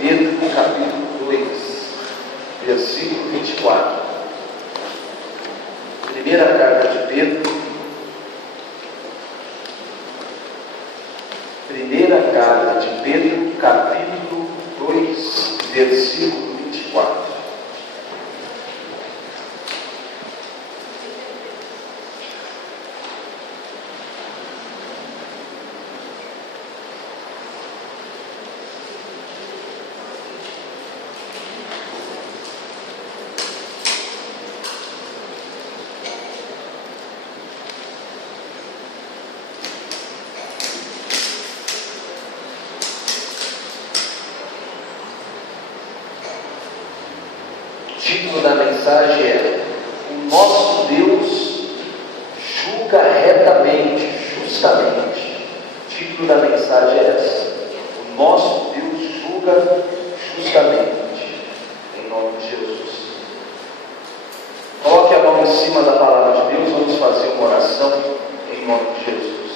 Pedro, capítulo 2, versículo 24. Primeira carta de Pedro, capítulo 2, versículo 24. O título da mensagem é: o nosso Deus julga retamente, justamente. O título da mensagem é esse: o nosso Deus julga justamente. Em nome de Jesus. Coloque a mão em cima da palavra de Deus. Vamos fazer uma oração em nome de Jesus.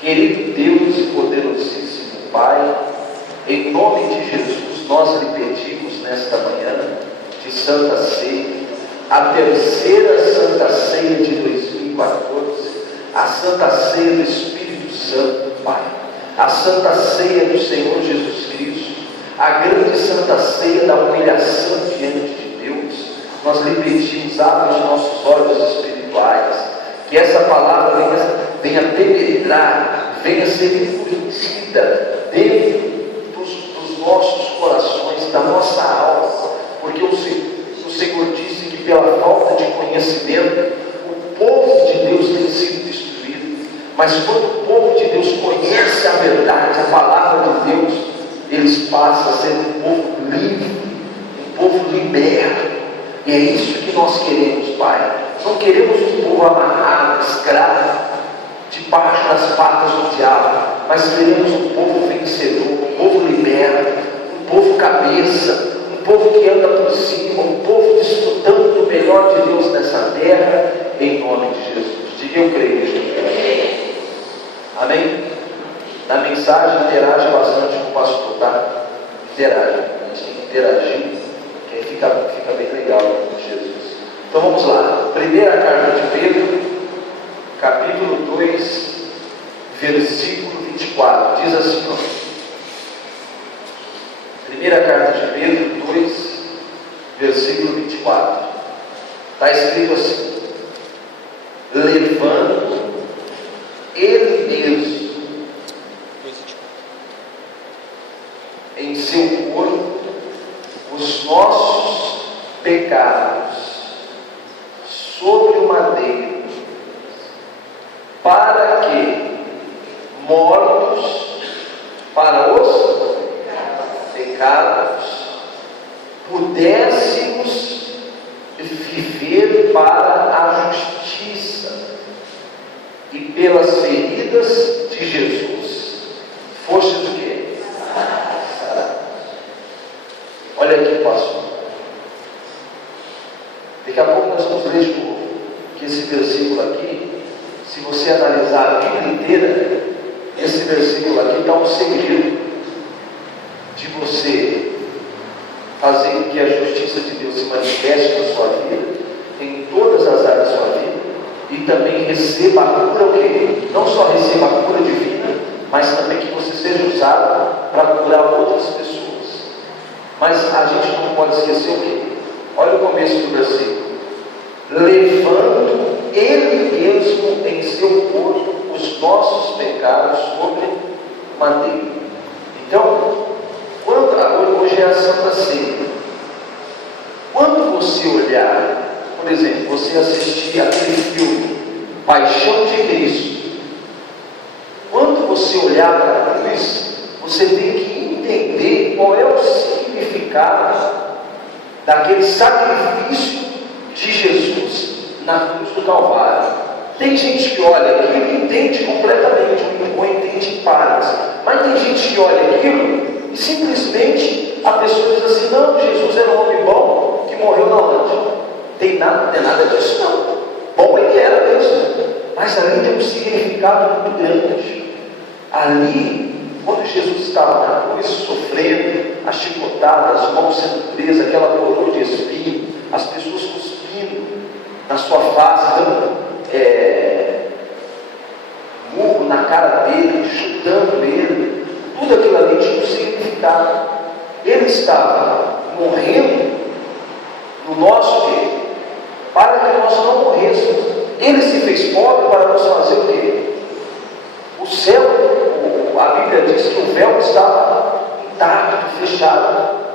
Querido Deus e poderosíssimo Pai, em nome de Jesus, nós lhe pedimos nesta manhã de Santa Ceia, a terceira Santa Ceia de 2014, a Santa Ceia do Espírito Santo, Pai, a Santa Ceia do Senhor Jesus Cristo, a grande Santa Ceia da humilhação diante de Deus. Nós lhe pedimos, abre os nossos olhos espirituais, que essa palavra venha penetrar, venha ser influencida dentro dos nossos corações, da nossa alma, porque o Senhor disse que pela falta de conhecimento o povo de Deus tem sido destruído, mas quando o povo de Deus conhece a verdade, a palavra de Deus, eles passam a ser um povo livre, um povo liberto. E é isso que nós queremos, Pai. Não queremos um povo amarrado, escravo, debaixo das patas do diabo, mas queremos um povo vencedor, um povo liberto, um povo cabeça, um povo que anda por cima, um povo desfrutando do melhor de Deus nessa terra, em nome de Jesus. Diga: eu creio, Jesus. Amém? Na mensagem, interage bastante com o pastor, tá? Interage, a gente tem que interagir, que aí fica bem legal, em nome de Jesus. Então vamos lá. Primeira carta de Pedro, capítulo 2, versículo 24, diz assim, ó. Primeira carta de Pedro 2, versículo 24, está escrito assim: levando Ele mesmo em seu corpo os nossos pecados sobre o madeiro, para que, mortos para os pecados, pudéssemos viver para a justiça, e pelas feridas de Jesus fostes o quê? Sarados. Olha aqui, pastor. Daqui a pouco nós vamos ler de novo, que esse versículo aqui, se você analisar a Bíblia inteira, esse versículo aqui está um segredo de você fazer com que a justiça de Deus se manifeste na sua vida, em todas as áreas da sua vida, e também receba a cura, o quê? Não só receba a cura divina, mas também que você seja usado para curar outras pessoas. Mas a gente não pode esquecer o quê? Olha o começo do versículo: levando Ele mesmo em seu corpo os nossos pecados sobre madeira. Então, hoje é a Santa Ceia. Quando você olhar, por exemplo, você assistir aquele filme Paixão de Cristo, quando você olhar para a cruz, você tem que entender qual é o significado daquele sacrifício de Jesus na cruz do Calvário. Tem gente que olha aquilo e entende completamente, ou entende em partes, mas tem gente que olha aquilo e simplesmente a pessoa diz assim: não, Jesus era um homem bom que morreu na onde? Tem nada disso não. Bom ele era mesmo, mas ali tem um significado muito grande. Ali, quando Jesus estava na cruz sofrendo, chicotadas, as mãos sendo presas, aquela coroa de espinho, as pessoas cuspindo na sua face, dando murro na cara dele, chutando ele. Tudo aquilo ali tinha um significado. Ele estava morrendo no nosso quê? Para que nós não morrêssemos. Ele se fez pobre para nos fazer o quê? O céu, a Bíblia diz que o véu estava intacto, fechado.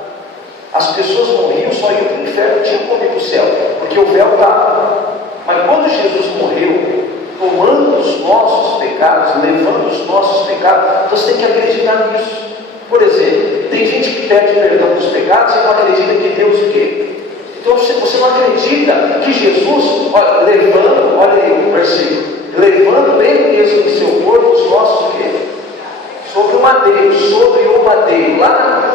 As pessoas morriam, só iam para o inferno, não tinham como ir para o céu, porque o véu estava. Mas quando Jesus morreu, tomando os nossos pecados, levando os nossos pecados, você tem que acreditar nisso. Por exemplo, tem gente que pede perdão dos pecados e não acredita que Deus o quê? Então você não acredita que Jesus, olha, levando, olha aí o versículo, levando ele mesmo em seu corpo os nossos o quê? Sobre o madeiro, lá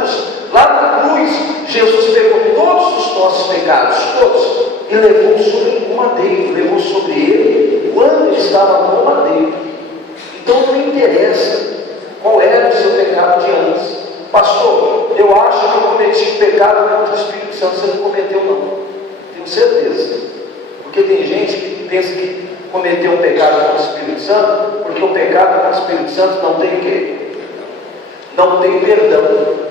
na cruz, Jesus pegou todos os nossos pecados, todos, e levou sobre o madeiro, levou sobre ele, quando ele estava no madeiro. Então não interessa qual era o seu pecado de antes. Pastor, eu acho que eu cometi pecado contra o Espírito Santo. Você não cometeu não, tenho certeza, porque tem gente que pensa que cometeu um pecado contra o Espírito Santo, porque o pecado contra o Espírito Santo não tem o quê? Não tem perdão.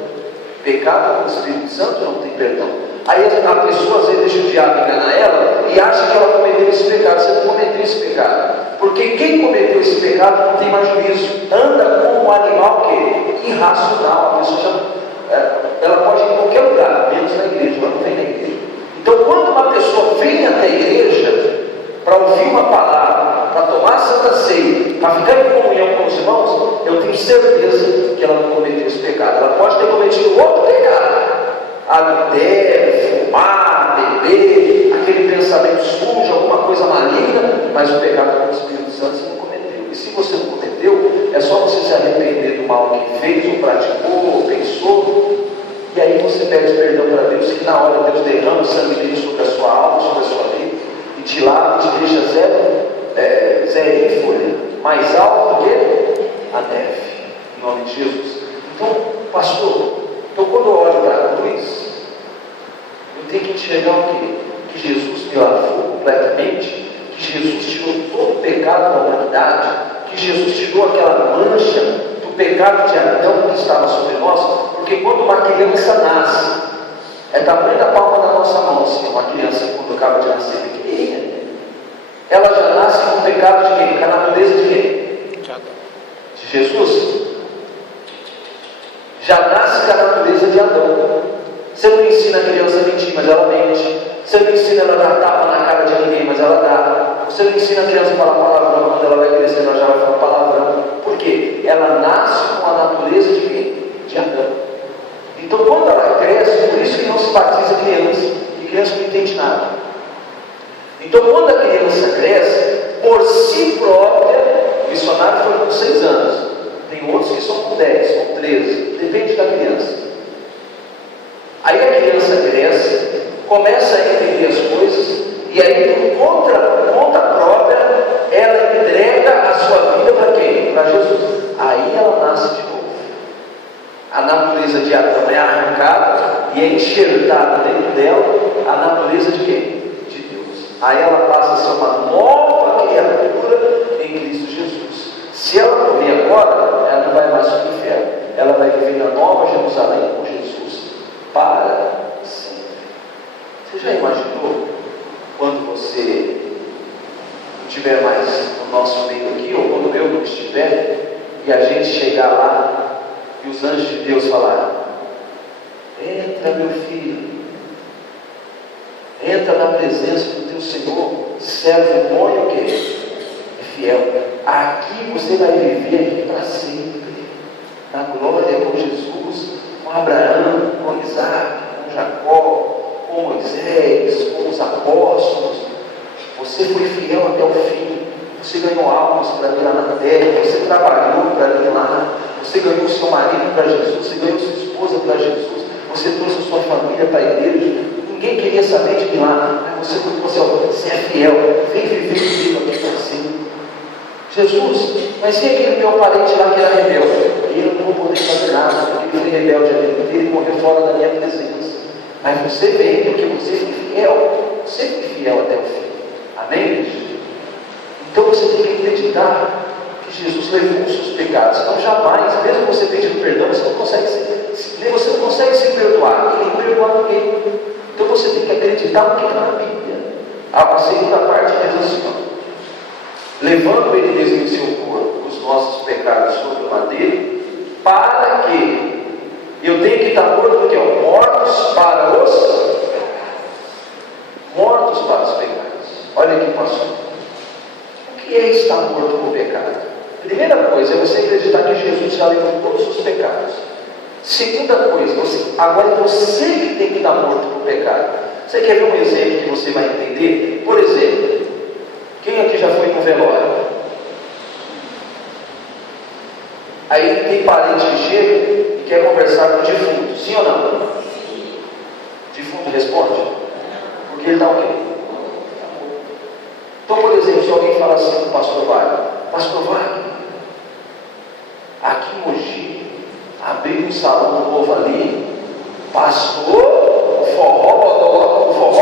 Pecado contra o Espírito Santo não tem perdão. Aí a pessoa às vezes deixa o diabo enganar ela e acha que ela cometeu esse pecado. Você não cometeu esse pecado, porque quem cometeu esse pecado não tem mais juízo, anda como um animal que irracional. A pessoa ela pode ir em qualquer lugar, menos na igreja, ela não vem na igreja. Então quando uma pessoa vem até a igreja para ouvir uma palavra, para tomar a Santa Ceia, para ficar em comunhão com os irmãos, eu tenho certeza que ela não cometeu esse pecado. Ela pode ter cometido outro pecado, adultério, fumar, beber, aquele pensamento sujo, alguma coisa maligna, mas o pecado contra o Espírito Santo você não cometeu. E se você não cometeu, é só você se arrepender do mal que fez, ou praticou, ou pensou, e aí você pede perdão para Deus, que na hora Deus derrama o sangue dele sobre a sua alma, sobre a sua vida, e te lava, te deixa zero folha, mais alto do que a neve, em nome de Jesus. Então, pastor, quando eu olho para a cruz, eu tenho que enxergar o quê? Que Jesus me lavou completamente, que Jesus tirou todo o pecado da humanidade, que Jesus tirou aquela mancha do pecado de Adão que estava sobre nós, porque quando uma criança nasce, é tamanho da palma da nossa mão, assim, uma criança quando acaba de nascer pequenininha, ela já nasce com o pecado de quem? Com a natureza de quem? De Jesus. Já nasce com a natureza de Adão. Você não ensina a criança a mentir, mas ela mente. Você não ensina ela a dar tapa na cara de ninguém, mas ela dá. Você não ensina a criança a falar palavrão, quando ela vai crescer, ela já vai falar palavrão. Por quê? Ela nasce com a natureza de quem? De Adão. Então quando ela cresce, por isso que não se batiza criança, e criança não entende nada. Então quando a criança cresce, por si própria, o missionário foi com 6 anos, tem outros que são com 10, com 13, depende da criança. Aí a criança cresce, começa a entender as coisas, e aí por conta própria, ela entrega a sua vida para quem? Para Jesus. Aí ela nasce de novo. A natureza de Adão é arrancada e é enxertada dentro dela a natureza de quem? De Deus. Aí ela passa a ser uma nova criatura em Cristo Jesus. Se ela morrer agora, ela não vai mais para o inferno. Ela vai viver na Nova Jerusalém com Jesus para sempre. Você já imaginou quando você não estiver mais no nosso meio aqui, ou quando eu não estiver, e a gente chegar lá e os anjos de Deus falarem: entra, meu filho, entra na presença do teu Senhor, servo bom e o quê? É fiel. Aqui você vai viver para sempre, na glória com Jesus, com Abraão, com Isaac, com Jacó, com Moisés, com os apóstolos. Você foi fiel até o fim. Você ganhou almas para vir lá na terra. Você trabalhou para vir lá. Você ganhou seu marido para Jesus. Você ganhou sua esposa para Jesus. Você trouxe a sua família para a igreja. Ninguém queria saber de milagre. Mas você é fiel. Vem viver comigo aqui para sempre. Jesus, mas e aquele meu parente lá que era rebelde? Eu não vou poder tem que fazer nada, porque ele foi rebelde a vida inteira e morreu fora da minha presença. Mas você vem porque você foi fiel, sempre fiel até o fim. Amém, igreja? Então você tem que acreditar que Jesus levou os seus pecados. Então jamais, mesmo você pedindo perdão, você não consegue se perdoar. Ele perdoa ninguém. Então você tem que acreditar no que está na Bíblia. A segunda parte diz assim, ó, levando ele mesmo em seu corpo os nossos pecados sobre o madeiro, para que eu tenho que estar morto, porque mortos para os pecados. Olha aqui, pastor. O que é estar morto para o pecado? Primeira coisa é você acreditar que Jesus já levou todos os pecados. Segunda coisa, agora você que tem que estar morto para o pecado. Você quer ver um exemplo que você vai entender? Por exemplo, quem aqui já foi no velório? Aí tem parente que chega e quer conversar com o defunto, sim ou não? O defunto responde? Porque ele está o quê? Então, por exemplo, se alguém fala assim com o pastor Wagner, pastor Wagner, aqui em Mogi, abriu um salão novo ali, pastor, o forró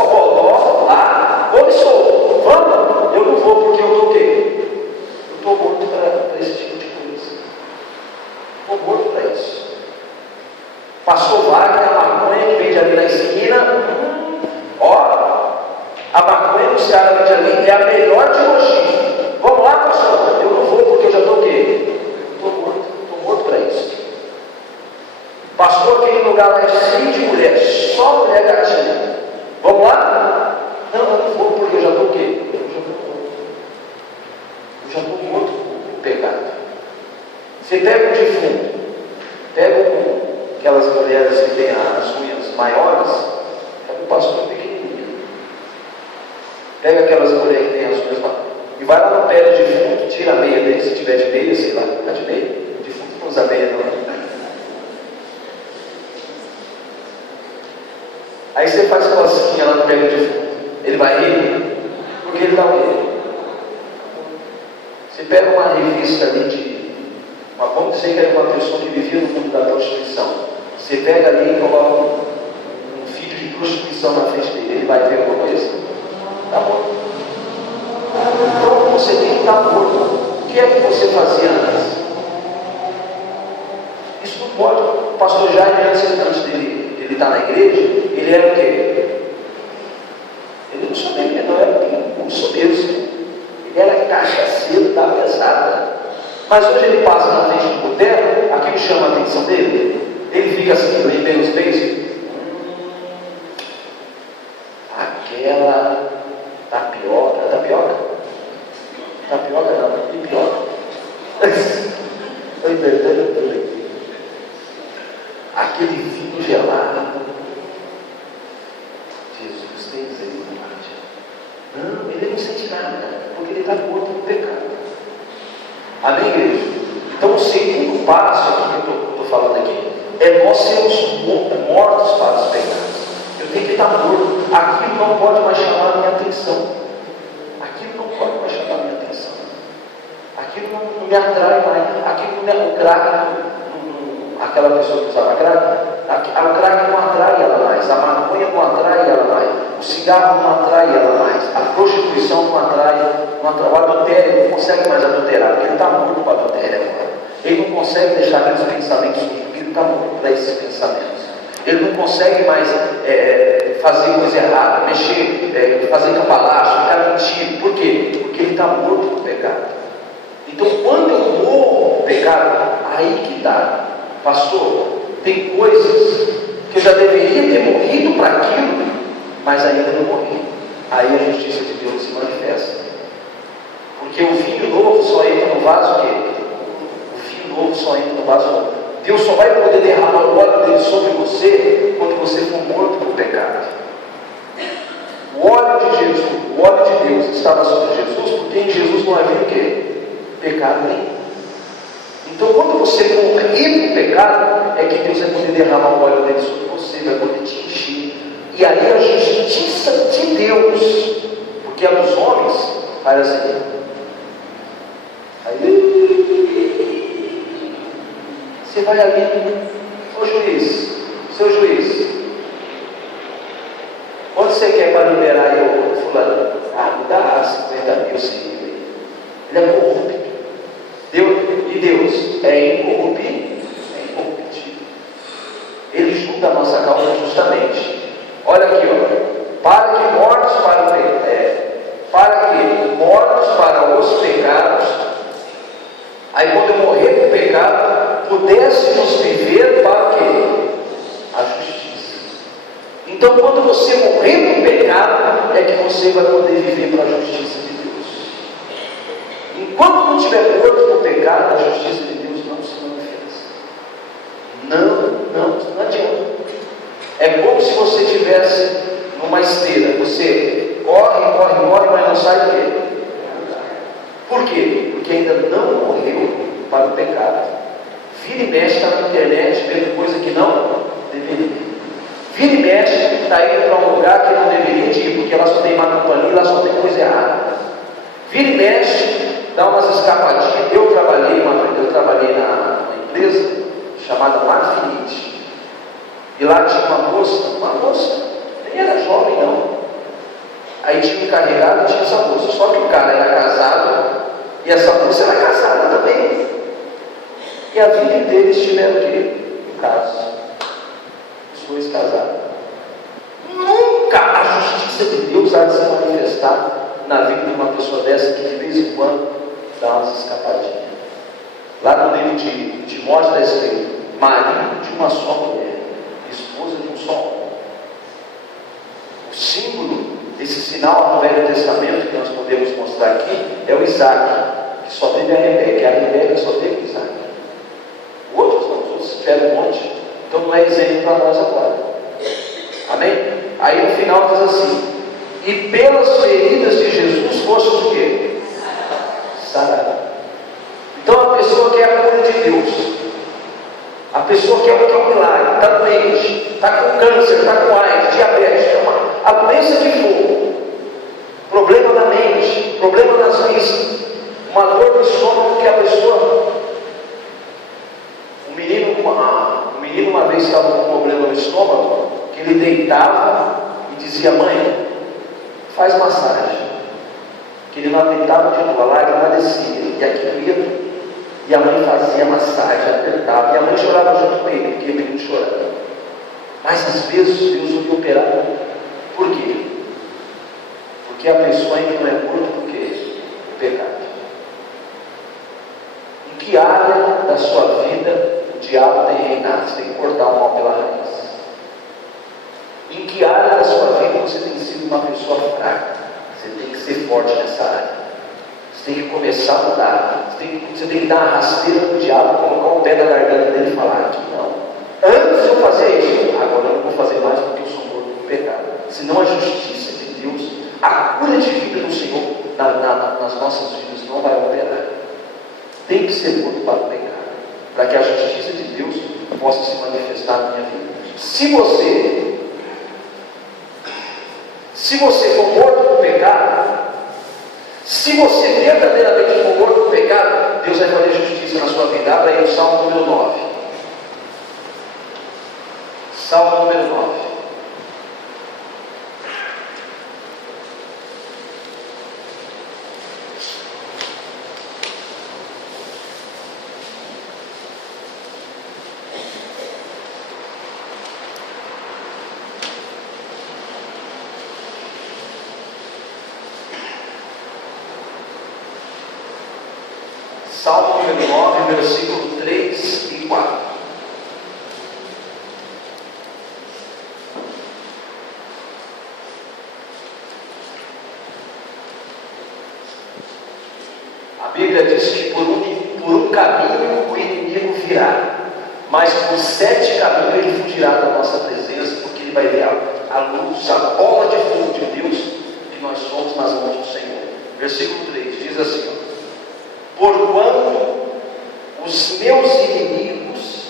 bodó lá, oi sou, vamos? Eu não vou porque eu estou o quê? Eu estou morto para esse tipo de coisa. Estou morto para isso. Pastor Wagner, a maconha que vende ali na esquina, a maconha que os caras vendem ali é a melhor de Mogi. Vamos lá, pastor? Eu não vou porque eu já estou o quê? Estou morto para isso. Pastor, aquele lugar lá é cheio de mulher, só mulher gatinha. Vamos lá? Não, eu não vou porque eu já estou o quê? Eu já estou morto com o pecado. Você pega um defunto, pega aquelas mulheres que têm as unhas maiores, pega um pastor pequenininho. Pega aquelas mulheres que têm as unhas maiores e vai lá no pé do defunto, tira a meia dele, se tiver de meia, sei lá, está de meia. O defunto não usa meia, não. Aí você faz cosquinha lá no pé do defunto. Ele vai rir, porque ele está rindo. Você pega uma revista ali vamos dizer que era uma pessoa que vivia no mundo da prostituição. Você pega ali e coloca um vídeo de prostituição na frente dele, ele vai ver alguma coisa? Está morto. Então você tem que estar morto. O que é que você fazia antes? Isso não pode. O pastor Jaime, antes dele estar na igreja, ele era o quê? Ele não sabia, não era isso mesmo. Ele era cachaceiro da pesada. Mas hoje ele passa na frente do boteco, aquilo chama a atenção dele. Ele fica assim, bem os beijos. Aquela tapioca não, pipioca. Estou inventando tudo. Aquele vinho gelado. Jesus tem misericórdia. Não, ele não sente nada, porque ele está morto no pecado. Amém, igreja? Então o segundo passo aqui que eu estou falando aqui é nós sermos mortos para os pecados. Eu tenho que estar morto. Aquilo não pode mais chamar a minha atenção. Aquilo não pode mais chamar a minha atenção. Aquilo não me atrai mais. Aquilo não me atrai. Aquela pessoa que usava crack, o crack não atrai ela mais, a maconha não atrai ela mais, o cigarro não atrai ela mais, a prostituição não atrai, o adultério não consegue mais adulterar, porque ele está morto para o adultério agora. Ele não consegue deixar aqueles pensamentos comigo, ele está morto para esses pensamentos. Ele não consegue mais fazer coisa errada, mexer, fazer cambalacho, ficar mentindo. Por quê? Porque ele está morto para o pecado. Então quando eu morro no pecado, aí que dá. Pastor, tem coisas que eu já deveria ter morrido para aquilo, mas ainda não morri. Aí a justiça de Deus se manifesta. Porque o vinho novo só entra no vaso quê? O vinho novo só entra no vaso novo. Deus só vai poder derramar o óleo dele sobre você quando você for morto pelo pecado. O óleo de Jesus, o óleo de Deus estava sobre Jesus, porque em Jesus não havia o quê? Pecado nenhum. Então, quando você morrer no pecado, é que Deus vai poder derramar o óleo dele sobre você, vai poder te encher. E aí a justiça de Deus, porque a dos homens faz assim. Aí, Você vai ali, ô juiz, seu juiz, quanto você quer para liberar eu, fulano? Ah, me dá 50 mil, 100 mil. Ele é corrupto. E Deus é incorruptível. Ele julga a nossa causa justamente. Olha aqui, ó. Para que mortos para os pecados, aí quando eu morrer com o pecado, pudéssemos viver para o quê? A justiça. Então, quando você morrer com o pecado, é que você vai poder viver para a justiça de Deus. Enquanto não estiver morto com o pecado, a justiça de Deus não se manifesta. Não adianta. É como se você estivesse numa esteira. Você corre, mas não sai do quê? Por quê? Porque ainda não morreu para o pecado. Vira e mexe, está na internet vendo coisa que não deveria. Vira e mexe, está indo para um lugar que não deveria ir, porque ela só tem má companhia, ela só tem coisa errada. Vira e mexe, dá umas escapadinhas. Eu trabalhei numa empresa chamada Marfinite. E lá tinha uma moça, nem era jovem não. Aí tinha um encarregado e tinha essa moça. Só que o cara era casado e essa moça era casada também. E a vida inteira eles tiveram o quê? Um caso. Os dois casados. Nunca a justiça de Deus há de se manifestar na vida de uma pessoa dessa que de vez em quando dá umas escapadinhas. Lá no livro de Timóteo está escrito: marido de uma só mulher, esposa de um só homem. O símbolo desse sinal no Velho Testamento que nós podemos mostrar aqui é o Isaac, que só teve a Rebeca, e a Rebeca só teve o Isaac. Os outros tiveram um monte, então não é exemplo para nós agora. Amém? Aí no final diz assim: e pelas feridas de Jesus fosse o quê? Sarado. Então a pessoa quer a cura de Deus, a pessoa quer o milagre, está doente, está com câncer, está com AIDS, diabetes, a doença que for, problema na mente, problema nas vistas, uma dor no estômago que a pessoa. Um menino uma vez estava com um problema no estômago, que ele deitava e dizia: mãe, faz massagem. Que ele não aguentava de dor, a lágrima descia, e aquilo ia. E a mãe fazia massagem, apertava, e a mãe chorava junto com ele, porque ele não chorava. Mas às vezes Deus o operava. Por quê? Porque a pessoa ainda não é morta do que? O pecado. Em que área da sua vida o diabo tem reinado? Você tem que cortar o mal pela raiz. Em que área da sua vida você tem sido uma pessoa fraca? Você tem que ser forte nessa área. Você tem que começar a mudar. Você tem que dar uma rasteira no diabo, colocar o pé na garganta dele e falar: aqui não. Antes eu fazia isso, agora eu não vou fazer mais porque eu sou morto do pecado. Senão a justiça de Deus, a cura de vida do Senhor nas nossas vidas não vai operar. Tem que ser morto para o pecado, para que a justiça de Deus possa se manifestar na minha vida. Se você for morto do pecado, se você verdadeiramente for morto do pecado, Deus vai fazer justiça na sua vida. Abra aí o Salmo número 9. Salmo número 9. Salmo número 9, versículo 3 e 4. A Bíblia diz que por um caminho o inimigo virá, mas por 7 caminhos ele fugirá da nossa presença, porque ele vai ver a luz, a bola de fogo de Deus, que nós somos nas mãos do Senhor. Versículo 3 diz assim: porquanto os meus inimigos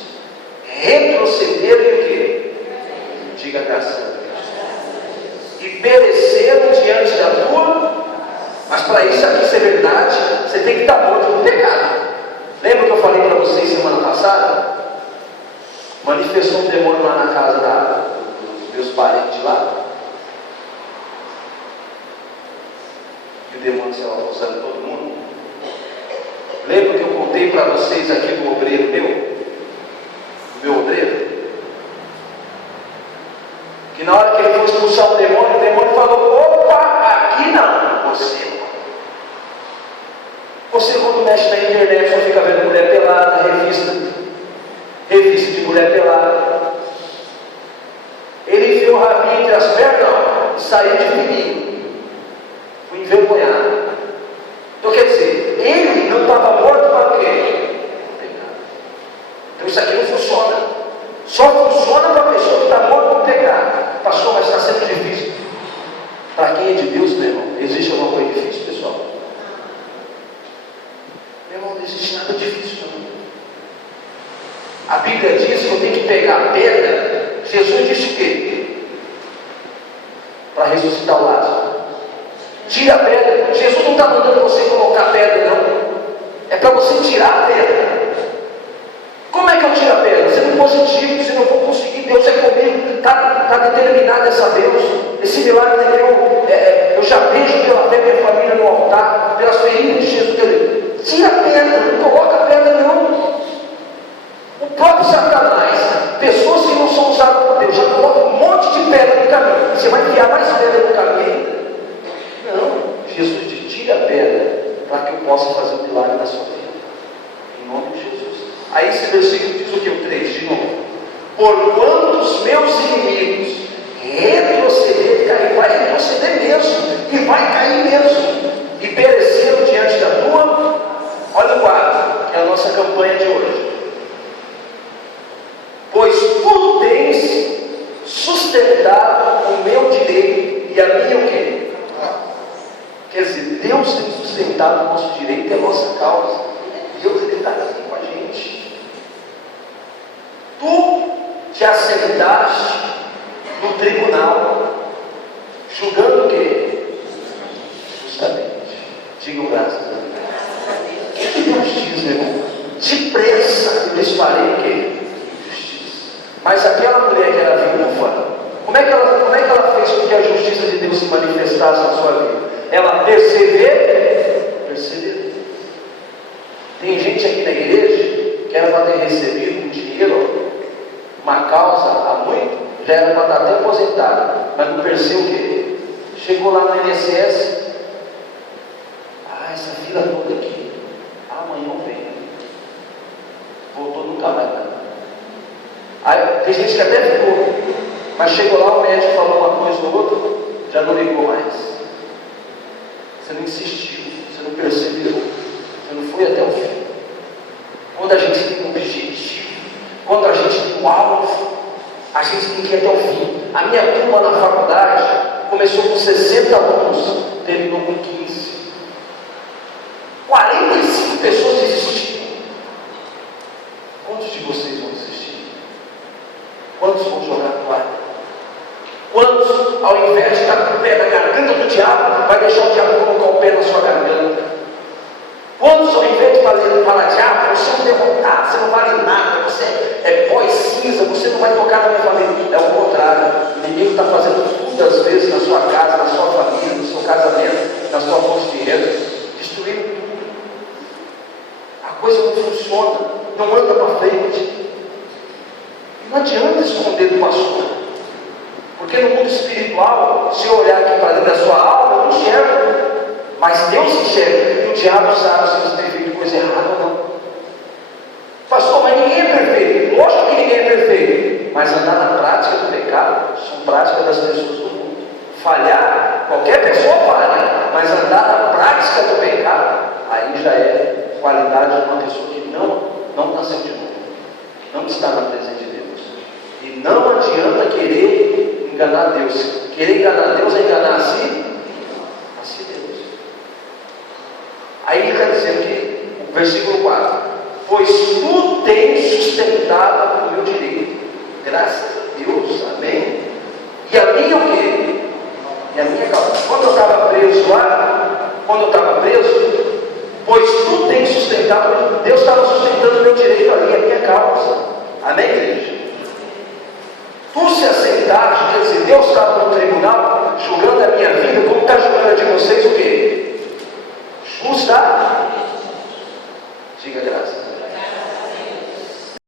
retrocederam em o quê? Diga graças a Deus. E pereceram diante da tua. Mas para isso aqui ser verdade, você tem que estar morto no pecado. Lembra que eu falei para vocês semana passada? na casa dos meus parentes lá. E o demônio estava forçando todo mundo. Lembra que eu contei para vocês aqui do obreiro meu obreiro? Que na hora que ele foi expulsar o demônio falou: opa, aqui não, você não. Você, quando mexe na internet, só fica vendo mulher pelada, revista de mulher pelada. Ele enfiou o rabinho entre as pernas e saiu de fininho, foi envergonhado. Então quer dizer, ele não estava morto para quê? Então isso aqui não funciona. Só funciona para a pessoa que está morta por pecado. Pastor, mas está sendo difícil. Para quem é de Deus, meu irmão, existe alguma coisa difícil, pessoal? Meu irmão, não existe nada difícil, não. A Bíblia diz que eu tenho que pegar a pedra. Jesus disse o quê? Para ressuscitar o Lázaro. Tira a pedra. Jesus não está mandando você colocar a pedra, não. É para você tirar a pedra. Como é que eu tiro a pedra? Sendo positivo, se não for conseguir, Deus é comigo. Está determinado essa Deus. Esse milagre é meu. Eu já vejo pela fé minha família no altar, pelas feridas de Jesus. Tira a pedra, não coloca a pedra, não. O próprio Satanás, pessoas que não são usadas por Deus, já colocam um monte de pedra no caminho. Você vai enfiar mais pedra no caminho? Não. Jesus diz: tira a pedra para que eu possa fazer um milagre na sua vida. Em nome de Jesus. Aí esse versículo diz o que? O 3, de novo. Porquanto os meus inimigos retroceder, cair, vai retroceder mesmo, e vai cair mesmo, e pereceram diante da tua. Olha o quadro, que é a nossa campanha de hoje. Pois tu tens sustentado o meu direito e a minha o quê? Quer dizer, Deus tem sustentado o nosso direito e a nossa causa. Deus está aqui com a gente. Tu te assentaste no tribunal, julgando o quê? Justamente. Digam graças a Deus. O que Deus diz, meu irmão? Depressa eu lhes farei o quê? Mas aquela mulher que era viúva, como é que ela fez com que a justiça de Deus se manifestasse na sua vida? Ela perseverou. Tem gente aqui na igreja que era para ter recebido um dinheiro, uma causa há muito, já era para estar até aposentado, mas não percebeu o quê? Chegou lá no INSS, essa fila toda aqui, amanhã eu venho. Voltou nunca mais. Aí, tem gente que até ficou, mas chegou lá, o médico falou uma coisa ou outra, já não ligou mais. Você não insistiu, você não perseverou, você não foi até o fim. Quando a gente tem um objetivo, quando a gente tem um alvo, a gente tem que ir até o fim. A minha turma na faculdade começou com 60 alunos, terminou com 15. 45 pessoas desistiram. Quantos de vocês vão desistir? Quantos vão jogar a toalha? Quantos, ao invés de estar com o pé na garganta do diabo, vai deixar o diabo colocar o pé na sua garganta? Quantos, ao invés de falar diabo, você é um derrotado, você não vale nada, você é pó e cinza, você não vai tocar na minha família? É o contrário. O inimigo está fazendo tudo às vezes na sua casa, na sua família, no seu casamento, na sua fonte de renda, destruindo tudo. A coisa não funciona, não anda para frente. Não adianta esconder do pastor, porque no mundo espiritual, se eu olhar aqui para dentro da sua alma, eu não enxergo, mas Deus enxerga, e o diabo sabe se você tem feito coisa errada ou não. Pastor, mas ninguém é perfeito. Lógico que ninguém é perfeito, mas andar na prática do pecado são práticas das pessoas do mundo. Falhar, qualquer pessoa falha, mas andar na prática do pecado, aí já é qualidade de uma pessoa que não nasceu de novo, não está na presença de Deus. E não adianta querer enganar Deus. Querer enganar Deus é enganar a si Deus. Aí ele está dizendo que, o versículo 4: pois tu tens sustentado o meu direito. Graças a Deus, amém. E a minha o quê? E a minha causa. Quando eu estava preso lá, pois tu tens sustentado, Deus estava sustentando o meu direito ali, a minha causa. Amém, igreja? Tu se aceitares, quer dizer, Deus está contigo.